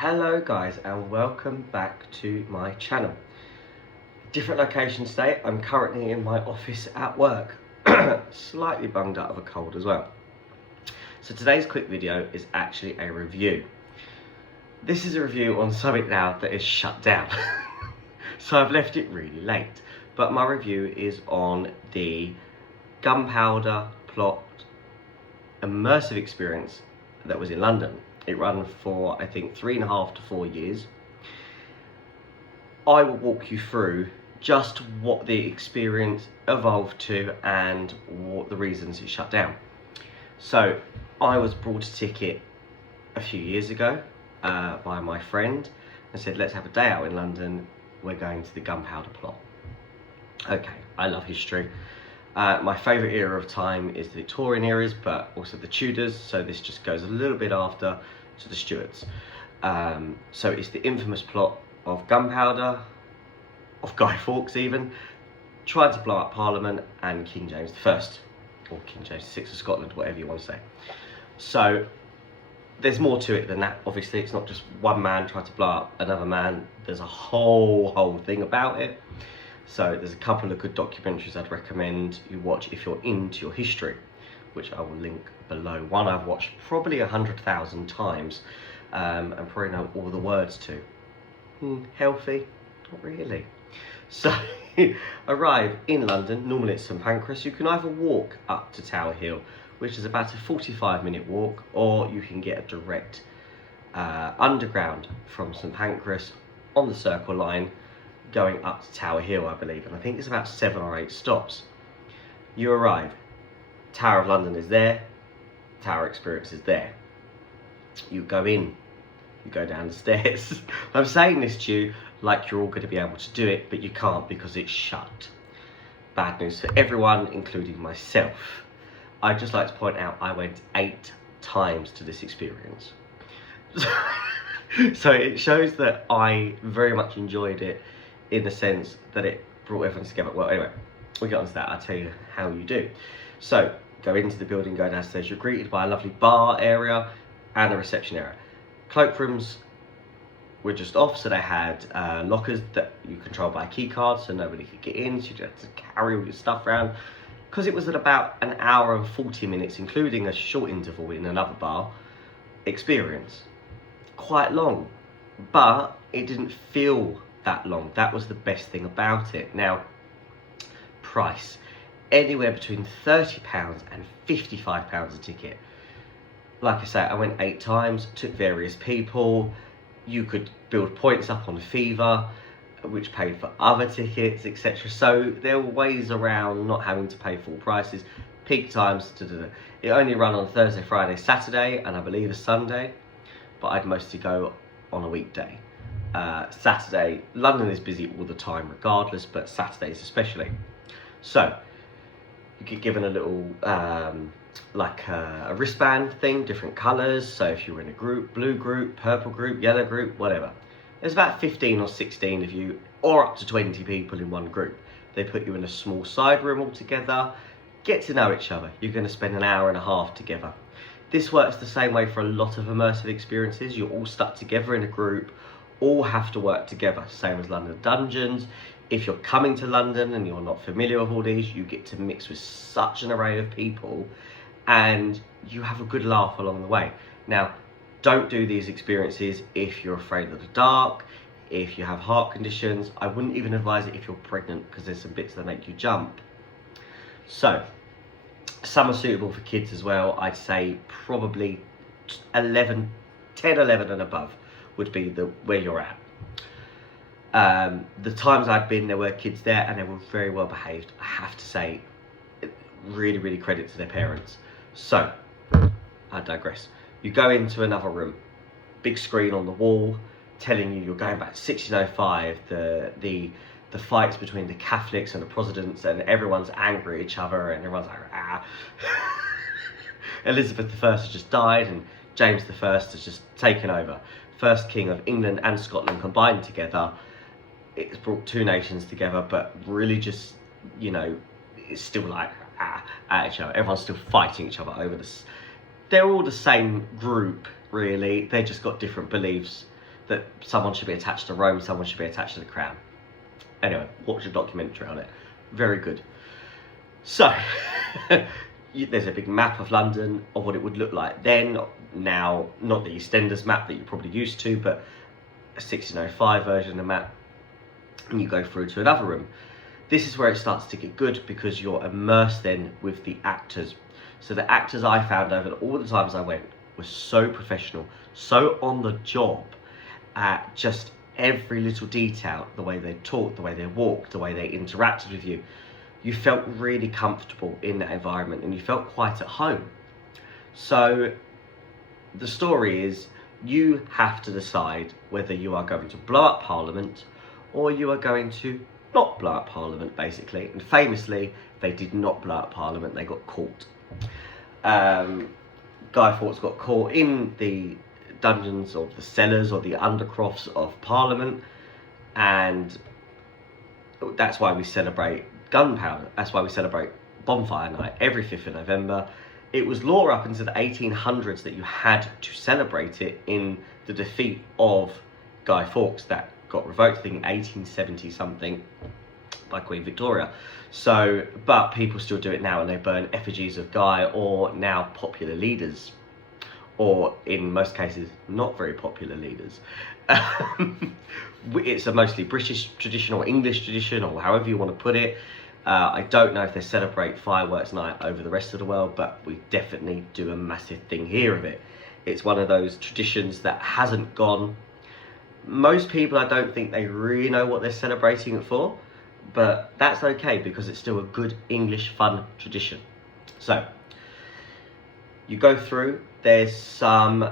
Hello guys and welcome back to my channel. Different location today. I'm currently in my office at work. Slightly bunged out of a cold as well. So today's quick video is actually a review. This is a review on something now that is shut down. So I've left it really late. But my review is on the Gunpowder plot immersive experience that was in London. It ran for, I think, 3.5 to 4 years. I will walk you through just what the experience evolved to and what the reasons it shut down. So I was brought a ticket a few years ago by my friend and said, let's have a day out in London. We're going to the Gunpowder plot. Okay, I love history. My favourite era of time is the Victorian eras, but also the Tudors, so this just goes a little bit after to the Stuarts. So it's the infamous plot of Gunpowder, of Guy Fawkes even, trying to blow up Parliament and King James I, or King James VI of Scotland, whatever you want to say. So there's more to it than that, obviously. It's not just one man trying to blow up another man. There's a whole thing about it. So there's a couple of good documentaries I'd recommend you watch if you're into your history, which I will link below. One I've watched probably 100,000 times and probably know all the words to. Healthy? Not really. So arrive in London, normally it's St Pancras. You can either walk up to Tower Hill, which is about a 45-minute walk, or you can get a direct underground from St Pancras on the Circle Line, going up to Tower Hill, I believe, and I think it's about 7 or 8 stops. You arrive, Tower of London is there, Tower Experience is there. You go in, you go down the stairs. I'm saying this to you like you're all going to be able to do it, but you can't because it's shut. Bad news for everyone, including myself. I'd just like to point out I went 8 times to this experience. So it shows that I very much enjoyed it, in the sense that it brought everyone together. Well, anyway, we'll get on to that. I'll tell you how you do. So, go into the building, go downstairs. You're greeted by a lovely bar area and a reception area. Cloakrooms were just off, so they had lockers that you control by a key card, so nobody could get in, so you had to carry all your stuff around. Because it was at about an hour and 40 minutes, including a short interval in another bar, experience. Quite long, but it didn't feel that long. That was the best thing about it. Now, price, anywhere between £30 and £55 a ticket. Like I say, I went 8 times, took various people. You could build points up on Fever, which paid for other tickets, etc. So there were ways around not having to pay full prices. Peak times, it only ran on Thursday, Friday, Saturday, and I believe a Sunday, but I'd mostly go on a weekday. Saturday, London is busy all the time regardless, but Saturdays especially. So you get given a little like a wristband thing, different colours. So if you're in a group, blue group, purple group, yellow group, whatever. There's about 15 or 16 of you, or up to 20 people in one group. They put you in a small side room all together, get to know each other. You're going to spend an hour and a half together. This works the same way for a lot of immersive experiences. You're all stuck together in a group, all have to work together, same as London Dungeons. If you're coming to London and you're not familiar with all these, you get to mix with such an array of people and you have a good laugh along the way. Now, don't do these experiences if you're afraid of the dark, if you have heart conditions. I wouldn't even advise it if you're pregnant, because there's some bits that make you jump. So, some are suitable for kids as well. I'd say probably 10, 11 and above would be where you're at. The times I'd been, there were kids there and they were very well behaved. I have to say, really credit to their parents. So, I digress. You go into another room, big screen on the wall, telling you you're going back to 1605, the fights between the Catholics and the Protestants, and everyone's angry at each other, and everyone's like, ah. Elizabeth I has just died, and James I has just taken over. First king of England and Scotland combined together. It's brought 2 nations together, but really just, you know, it's still like at each other. Everyone's still fighting each other over this. They're all the same group, really. They just got different beliefs that someone should be attached to Rome, someone should be attached to the crown. Anyway, watch a documentary on it. Very good. So, there's a big map of London, of what it would look like then. Now, not the EastEnders map that you're probably used to, but a 1605 version of the map. And you go through to another room. This is where it starts to get good, because you're immersed then with the actors. So the actors I found over all the times I went were so professional, so on the job at just every little detail, the way they talked, the way they walked, the way they interacted with you. You felt really comfortable in that environment and you felt quite at home. So the story is, you have to decide whether you are going to blow up Parliament or you are going to not blow up Parliament, basically. And famously, they did not blow up Parliament, they got caught. Guy Fawkes got caught in the dungeons or the cellars or the undercrofts of Parliament, and that's why we celebrate Gunpowder. That's why we celebrate Bonfire Night every 5th of November. It was law up into the 1800s that you had to celebrate it in the defeat of Guy Fawkes that got revoked, I think, in 1870 something by Queen Victoria. So, but people still do it now, and they burn effigies of Guy or now popular leaders, or in most cases not very popular leaders. It's a mostly British tradition or English tradition, or however you want to put it. I don't know if they celebrate fireworks night over the rest of the world, but we definitely do a massive thing here of it. It's one of those traditions that hasn't gone. Most people, I don't think they really know what they're celebrating it for, but that's okay, because it's still a good English fun tradition. So you go through, there's some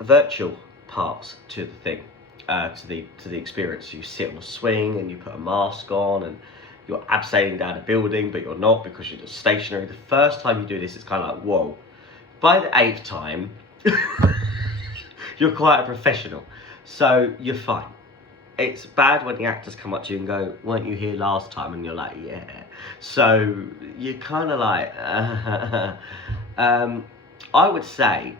virtual parts to the thing, to the experience. So you sit on a swing and you put a mask on and you're abseiling down a building, but you're not, because you're just stationary. The first time you do this, it's kind of like, whoa. By the 8th time, you're quite a professional, so you're fine. It's bad when the actors come up to you and go, weren't you here last time? And you're like, yeah. So you're kind of like, I would say,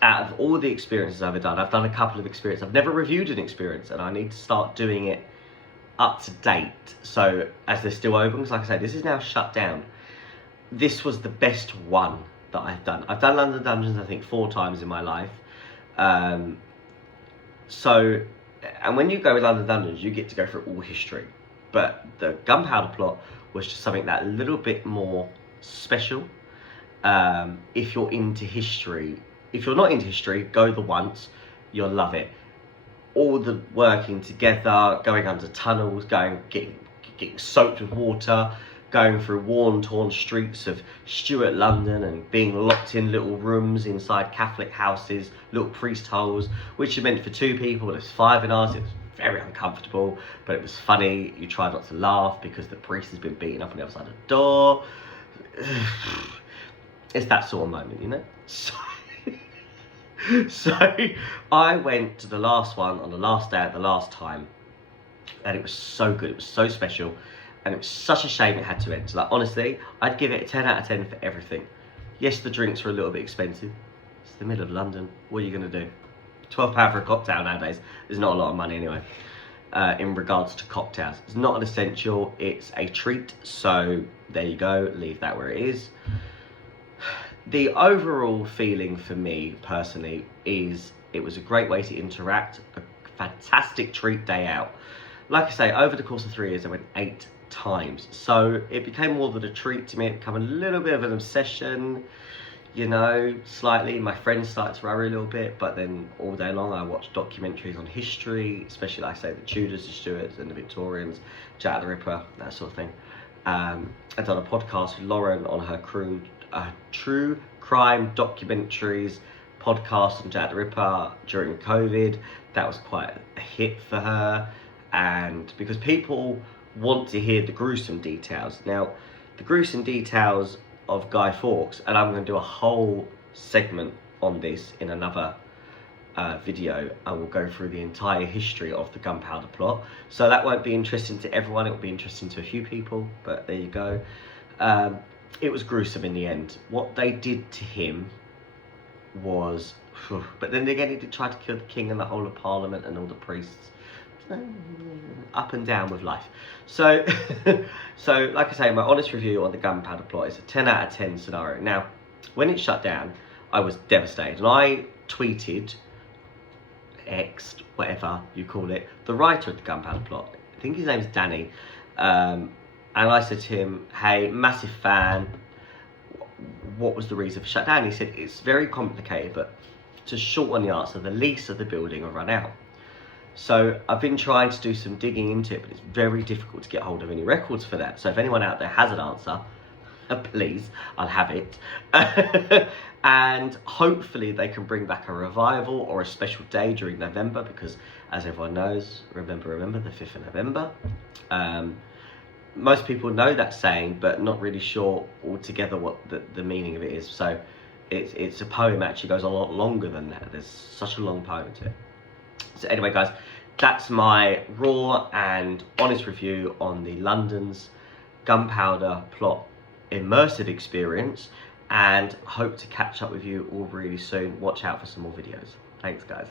out of all the experiences I've ever done, I've done a couple of experiences. I've never reviewed an experience, and I need to start doing it up to date. So as they're still open, because like I say, this is now shut down. This was the best one that I've done. I've done London Dungeons, I think, 4 times in my life. And when you go with London Dungeons, you get to go through all history. But the Gunpowder plot was just something that a little bit more special. If you're into history, if you're not into history, go the once, you'll love it. All the working together, going under tunnels, getting soaked with water, going through worn-torn streets of Stuart London and being locked in little rooms inside Catholic houses, little priest holes, which are meant for 2 people, but there's 5 in ours. It was very uncomfortable, but it was funny. You try not to laugh because the priest has been beaten up on the other side of the door. It's that sort of moment, you know? So I went to the last one on the last day at the last time, and it was so good. It was so special, and it was such a shame it had to end. So like, honestly, I'd give it a 10 out of 10 for everything. Yes, the drinks were a little bit expensive. It's the middle of London. What are you going to do? £12 for a cocktail nowadays is not a lot of money anyway. In regards to cocktails, it's not an essential, it's a treat. So there you go, leave that where it is. The overall feeling for me personally is it was a great way to interact, a fantastic treat day out. Like I say, over the course of 3 years, I went 8 times. So it became more than a treat to me. It became a little bit of an obsession, you know, slightly. My friends started to worry a little bit, but then all day long I watched documentaries on history, especially, like I say, the Tudors, the Stuarts and the Victorians, Jack the Ripper, that sort of thing. I've done a podcast with Lauren on her true crime documentaries podcast on Jack the Ripper during COVID. That was quite a hit for her, and because people want to hear the gruesome details. Now, the gruesome details of Guy Fawkes, and I'm going to do a whole segment on this in another video. I will go through the entire history of the Gunpowder plot, so that won't be interesting to everyone. It will be interesting to a few people, but there you go. It was gruesome in the end. What they did to him was But then again, he did try to kill the king and the whole of Parliament and all the priests. Up and down with life. So, so like I say, my honest review on the Gunpowder plot is a 10 out of 10 scenario. Now, when it shut down, I was devastated, and I tweeted, X'd, whatever you call it, the writer of the Gunpowder plot. I think his name's Danny, and I said to him, "Hey, massive fan. What was the reason for shutdown?" He said it's very complicated, but to shorten the answer, the lease of the building will run out. So I've been trying to do some digging into it, but it's very difficult to get hold of any records for that. So if anyone out there has an answer, please, I'll have it. And hopefully they can bring back a revival or a special day during November, because as everyone knows, remember the 5th of November. Most people know that saying, but not really sure altogether what the meaning of it is. So it's a poem, actually goes a lot longer than that. There's such a long poem to it. So anyway, guys, that's my raw and honest review on the London's Gunpowder plot immersive experience, and hope to catch up with you all really soon. Watch out for some more videos. Thanks, guys.